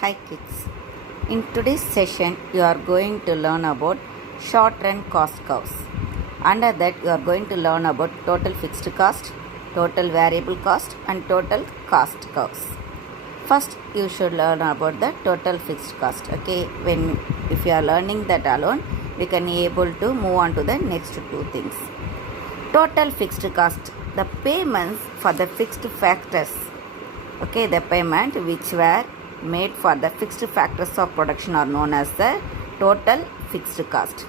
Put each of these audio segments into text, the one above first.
Hi kids. In today's session, you are going to learn about short run cost curves. Under that, you are going to learn about total fixed cost, total variable cost, and total cost curves. First, you should learn about the total fixed cost. Okay, if you are learning that alone, we can be able to move on to the next two things. Total fixed cost, the payments for the fixed factors. Okay, the payment which were made for the fixed factors of production are known as the total fixed cost.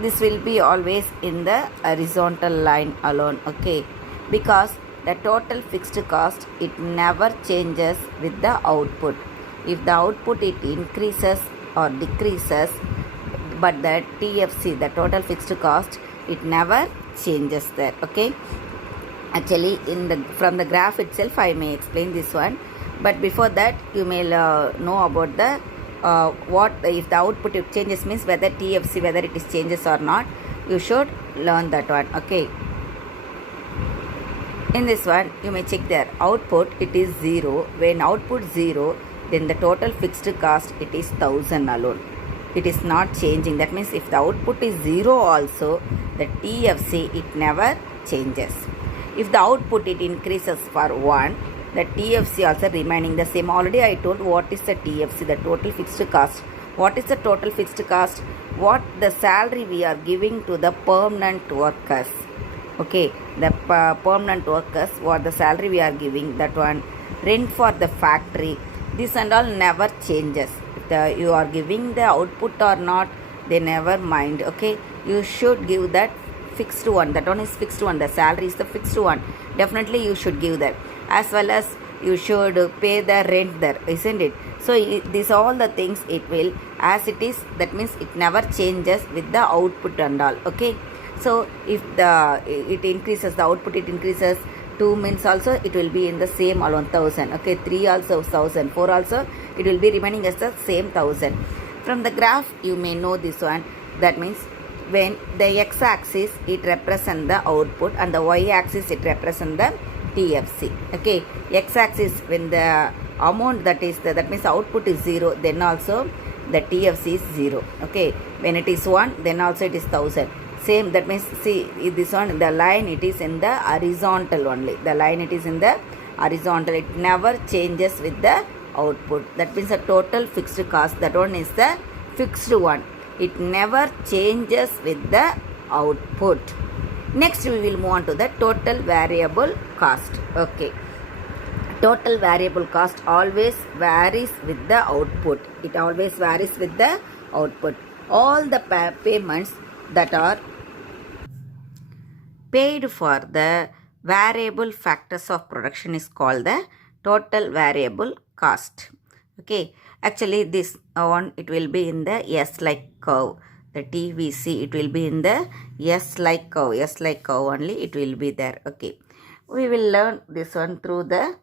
This will be always in the horizontal line alone, okay, because the total fixed cost, it never changes with the output. If the output it increases or decreases, but the TFC, the total fixed cost, it never changes there, okay. Actually, from the graph itself, I may explain this one. But before that, you may know about the what if the output it changes means whether TFC, whether it is changes or not. You should learn that one. Okay. In this one, you may check there. Output it is 0. When output 0, then the total fixed cost it is 1000 alone. It is not changing. That means if the output is 0 also, the TFC it never changes. If the output it increases for 1, the TFC also remaining the same. Already I told what is the TFC, the total fixed cost. What is the total fixed cost? What the salary we are giving to the permanent workers. Okay, the permanent workers, what the salary we are giving, that one. Rent for the factory. This and all never changes. If you are giving the output or not, they never mind. Okay, you should give that fixed one. That one is fixed one. The salary is the fixed one. Definitely you should give that. As well as you should pay the rent there, isn't it? So these all the things it will as it is. That means it never changes with the output and all. Okay. So if it increases, the output it increases. 2 means also it will be in the same alone 1000. Okay. 3 also 1000. 4 also it will be remaining as the same 1000. From the graph you may know this one. That means when the x-axis it represents the output and the y-axis it represents the TFC. Okay, x-axis when the amount that means output is 0, then also the TFC is 0. Okay, when it is 1, then also it is 1000. Same, that means see this one, the line it is in the horizontal only. The line it is in the horizontal. It never changes with the output. That means the total fixed cost. That one is the fixed one. It never changes with the output. Next, we will move on to the total variable cost. Okay. Total variable cost always varies with the output. It always varies with the output. All the payments that are paid for the variable factors of production is called the total variable cost. Okay. Actually, this one, it will be in the S-like curve. The TVC, it will be in the S-like curve. S-like curve only, it will be there. Okay. We will learn this one through the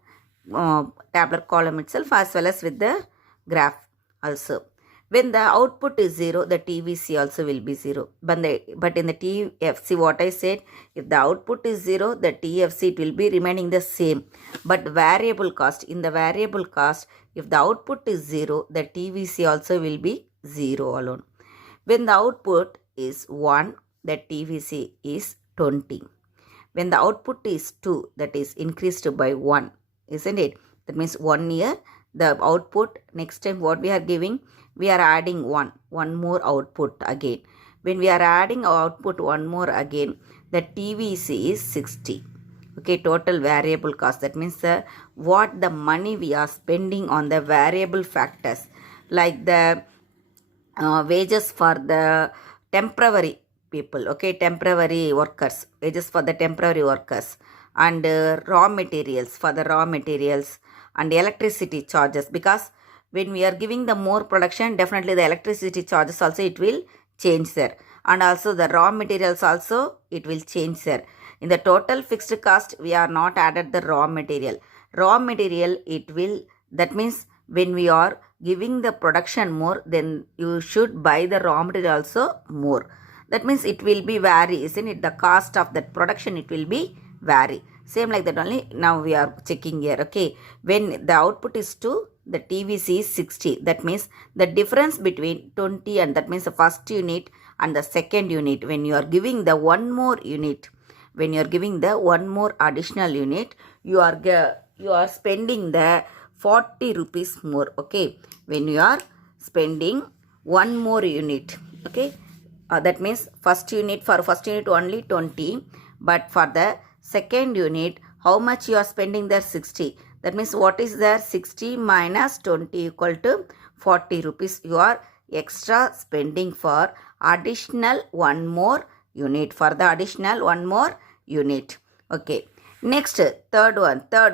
tabular column itself as well as with the graph also. When the output is 0, the TVC also will be 0. But in the TFC, what I said, if the output is 0, the TFC, it will be remaining the same. But variable cost, in the variable cost, if the output is 0, the TVC also will be 0 alone. When the output is 1, the TVC is 20. When the output is 2, that is increased by 1, isn't it? That means 1 year, the output, next time what we are giving, we are adding one more output again. When we are adding output one more again, the TVC is 60. Okay, total variable cost. That means what the money we are spending on the variable factors, like the wages for the temporary people. Okay, temporary workers. Wages for the temporary workers. And raw materials for the raw materials. And electricity charges, because when we are giving the more production, definitely the electricity charges also it will change there. And also the raw materials also it will change there. In the total fixed cost, we are not added the raw material. Raw material it will, that means when we are giving the production more, then you should buy the raw material also more. That means it will be vary, isn't it? The cost of that production it will be vary. Same like that only now we are checking here. Okay, when the output is 2, the TVC is 60. That means the difference between 20 and that means the first unit and the second unit, when you are giving the one more unit, when you are giving the one more additional unit, you are spending the 40 rupees more. Okay, when you are spending one more unit. Okay, that means first unit only 20, but for the second unit, how much you are spending there? 60. That means what is there? 60 minus 20 equal to 40 rupees. You are extra spending for additional one more unit. For the additional one more unit. Okay. Next, third,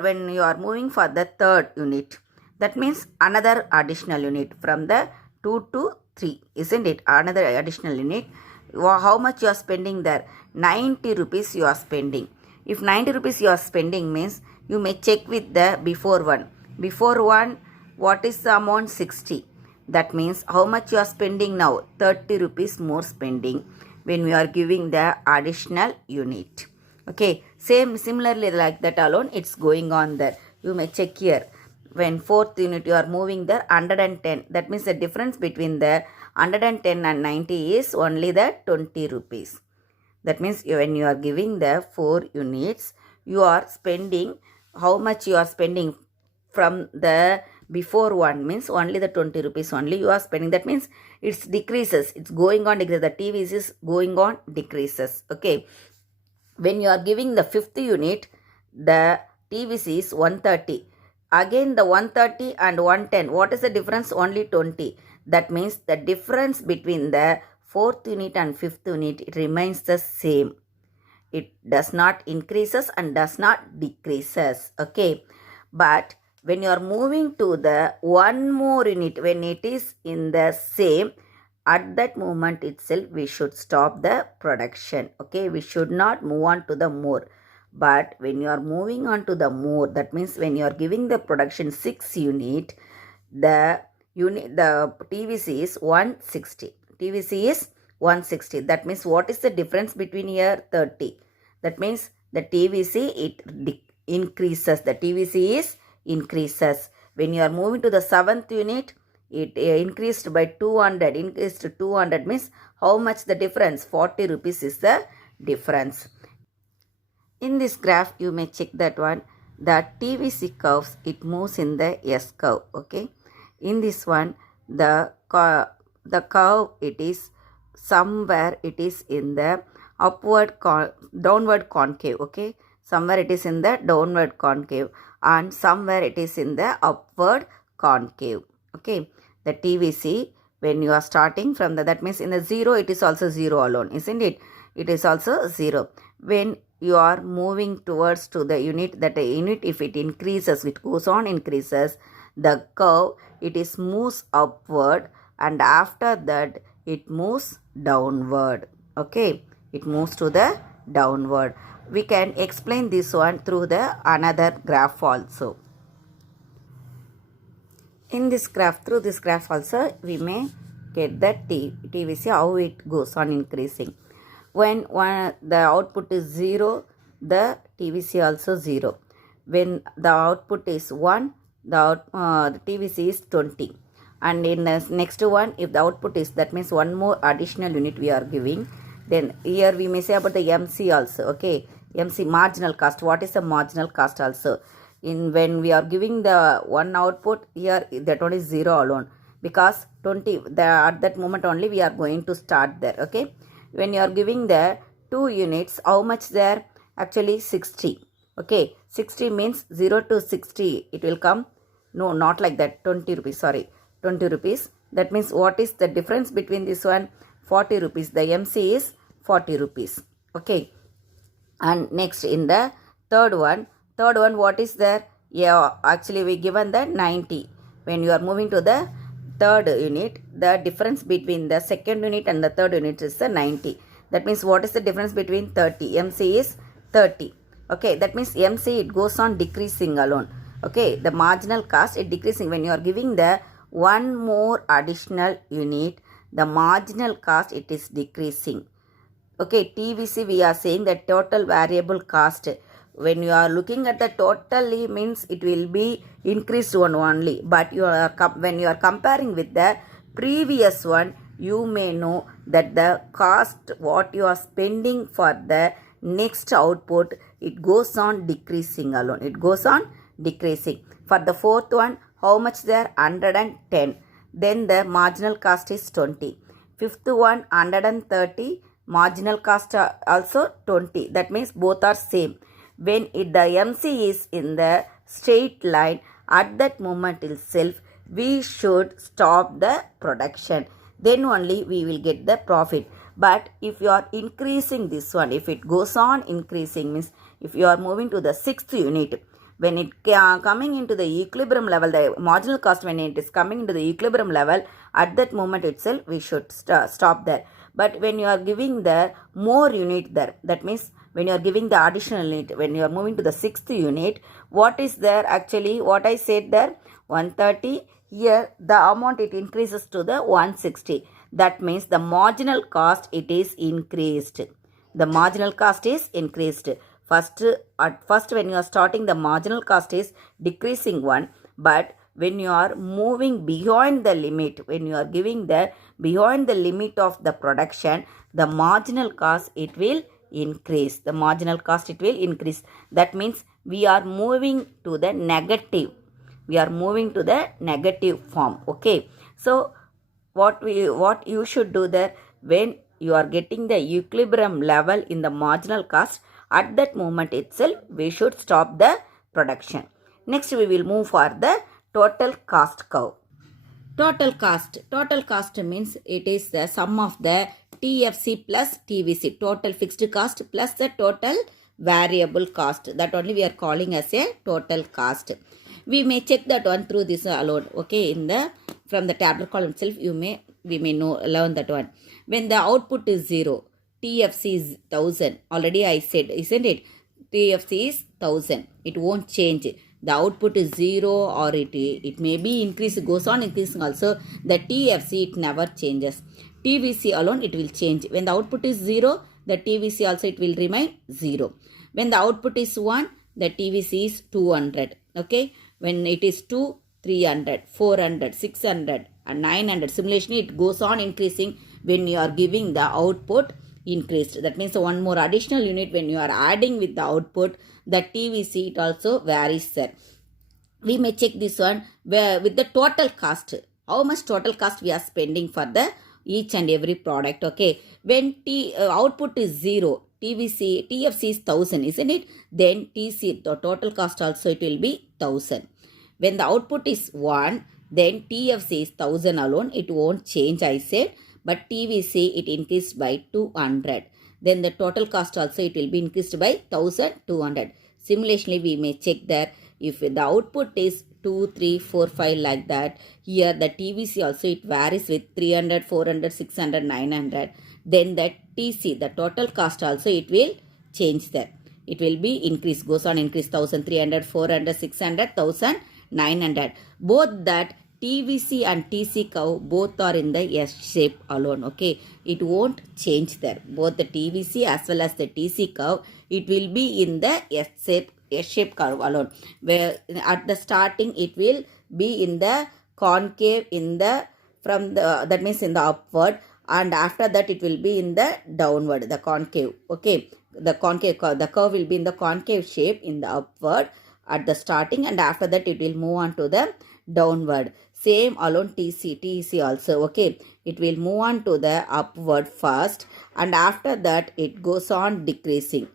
when you are moving for the third unit, that means another additional unit from the 2 to 3, isn't it? Another additional unit. How much you are spending there? 90 rupees you are spending. If 90 rupees you are spending means, you may check with the before one. Before one, what is the amount? 60. That means how much you are spending now? 30 rupees more spending when we are giving the additional unit. Okay, similarly like that alone, it's going on there. You may check here. When fourth unit you are moving there, 110. That means the difference between the 110 and 90 is only the 20 rupees. That means when you are giving the 4 units, you are spending, how much you are spending from the before one means only the 20 rupees only you are spending. That means it's decreases. It's going on decreases. The TVC is going on decreases. Okay. When you are giving the fifth unit, the TVC is 130. Again the 130 and 110. What is the difference? Only 20. That means the difference between the fourth unit and fifth unit, it remains the same. It does not increases and does not decreases. Okay. But when you are moving to the one more unit, when it is in the same, at that moment itself we should stop the production. Okay, we should not move on to the more. But when you are moving on to the more, that means when you are giving the production 6 unit, the TVC is 160. TVC is 160. That means what is the difference between here? 30. That means the TVC, it increases. The TVC is increases. When you are moving to the 7th unit, it increased by 200. Increased to 200 means how much the difference? 40 rupees is the difference. In this graph, you may check that one. The TVC curves, it moves in the S curve. Okay. In this one, the curve, it is somewhere it is in the downward concave. Okay. Somewhere it is in the downward concave and somewhere it is in the upward concave. Okay. The TVC, when you are starting from the, that means in the 0, it is also 0 alone, isn't it? It is also 0. When you are moving towards to the unit, that a unit, if it increases, it goes on increases, the curve, it is moves upward and after that it moves downward. Okay. It moves to the downward. We can explain this one through the another graph also. In this graph, through this graph also, we may get the TVC, how it goes on increasing. When the output is 0, the TVC also 0. When the output is 1, the TVC is 20. And in the next one, if the output is, that means one more additional unit we are giving, then here we may say about the MC also. Okay, MC, marginal cost. What is the marginal cost also? When we are giving the one output, here that one is 0 alone, because 20 at that moment only we are going to start there. Okay, when you are giving the 2 units, how much there? Actually 60. Okay, 60 means 0 to 60 it will come. No, not like that. 20 rupees, sorry, 20 rupees. That means what is the difference between this one? 40 rupees. The MC is 40 rupees. Okay. And next in the third one, what is there? Yeah, actually we given the 90. When you are moving to the third unit, the difference between the second unit and the third unit is the 90. That means what is the difference between 30? MC is 30. Okay, that means MC, it goes on decreasing alone. Okay, the marginal cost, it decreasing. When you are giving the one more additional unit, the marginal cost, it is decreasing. Okay, TVC, we are saying that total variable cost. When you are looking at the totally means it will be increased one only, but when you are comparing with the previous one, you may know that the cost what you are spending for the next output, it goes on decreasing alone. It goes on decreasing. For the fourth one, how much there? 110. Then the marginal cost is 20. Fifth one, 130. Marginal cost also 20. That means both are same. When the MC is in the straight line, at that moment itself, we should stop the production. Then only we will get the profit. But if you are increasing this one, if it goes on increasing, means if you are moving to the sixth unit, when it coming into the equilibrium level, the marginal cost, when it is coming into the equilibrium level, at that moment itself, we should stop there. But when you are giving the more unit there, that means when you are giving the additional unit, when you are moving to the sixth unit, what is there actually, what I said there, 130, here the amount it increases to the 160. That means the marginal cost, it is increased. The marginal cost is increased. At first when you are starting, the marginal cost is decreasing one, but when you are moving beyond the limit, when you are giving the beyond the limit of the production, the marginal cost, it will increase. The marginal cost, it will increase. That means we are moving to the negative. We are moving to the negative form. Okay. So what you should do there, when you are getting the equilibrium level in the marginal cost, at that moment itself, we should stop the production. Next, we will move for the total cost curve. Total cost means it is the sum of the TFC plus TVC, total fixed cost plus the total variable cost. That only we are calling as a total cost. We may check that one through this alone. Okay, from the tabular column itself, we may learn that one. When the output is 0, TFC is 1000. Already I said, isn't it? TFC is 1000. It won't change. The output is 0, or it may be increased, goes on increasing also. The TFC, it never changes. TVC alone, it will change. When the output is 0, the TVC also, it will remain 0. When the output is 1, the TVC is 200. Okay. When it is 2, 300, 400, 600 and 900. Similarly, it goes on increasing when you are giving the output increased. That means one more additional unit when you are adding with the output, the TVC, it also varies there. We may check this one where with the total cost, how much total cost we are spending for the each and every product. Okay, when output is 0, TFC is 1000, isn't it? Then TC, the total cost also, it will be 1000. When the output is 1, then TFC is 1000 alone, it won't change, I said. But TVC, it increased by 200. Then the total cost also, it will be increased by 1200. Similarly, we may check that if the output is 2, 3, 4, 5 like that, here the TVC also, it varies with 300, 400, 600, 900. Then the TC, the total cost also, it will change there. It will be increased, goes on increase 1300, 400, 600, 1900. Both that TVC and TC curve, both are in the S shape alone. Okay, it won't change there. Both the TVC as well as the TC curve, it will be in the S shape curve alone. Where at the starting, it will be in the concave, that means in the upward, and after that it will be in the downward, the concave. Okay, the curve will be in the concave shape in the upward at the starting, and after that it will move on to the downward. Same alone TC also. Okay, it will move on to the upward first, and after that it goes on decreasing.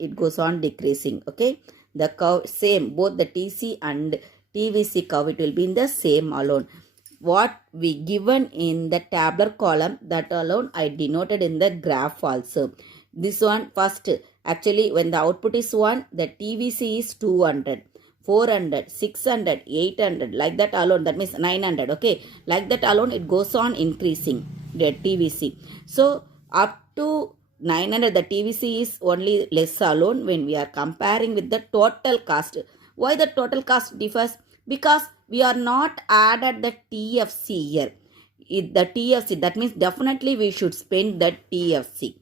Okay, the curve same, both the TC and TVC curve, it will be in the same alone. What we given in the tabular column, that alone I denoted in the graph also. This one first, actually when the output is 1, the TVC is 200. 400, 600, 800, like that alone, that means 900. Okay, like that alone, it goes on increasing the TVC. So up to 900, the TVC is only less alone when we are comparing with the total cost. Why the total cost differs? Because we are not added the TFC here. The TFC, that means definitely we should spend the TFC.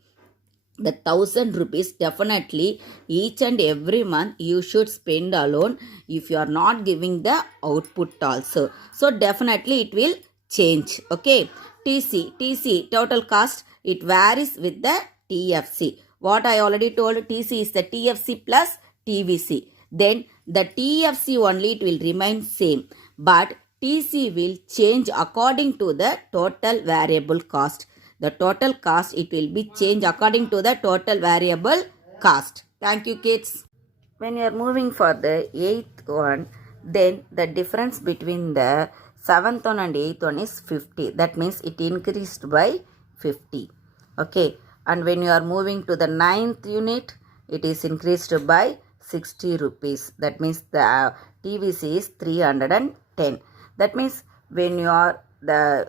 the 1,000 rupees definitely each and every month you should spend alone if you are not giving the output also. So definitely it will change. Okay, TC total cost, it varies with the TFC. What I already told, TC is the TFC plus TVC. Then the TFC only it will remain same, but TC will change according to the total variable cost. The total cost, it will be changed according to the total variable cost. Thank you, kids. When you are moving for the 8th one, then the difference between the 7th one and 8th one is 50. That means it increased by 50. Okay. And when you are moving to the 9th unit, it is increased by 60 rupees. That means the TVC is 310. That means when you are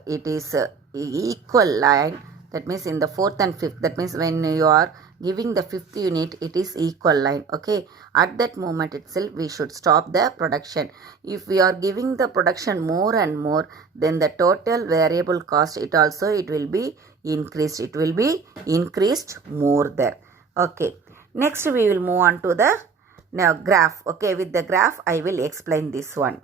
it is equal line, that means in the 4th and 5th, that means when you are giving the 5th unit, it is equal line. Okay, at that moment itself we should stop the production. If we are giving the production more and more, then the total variable cost, it will be increased. It will be increased more there. Okay, next we will move on to the now graph. Okay, with the graph I will explain this one.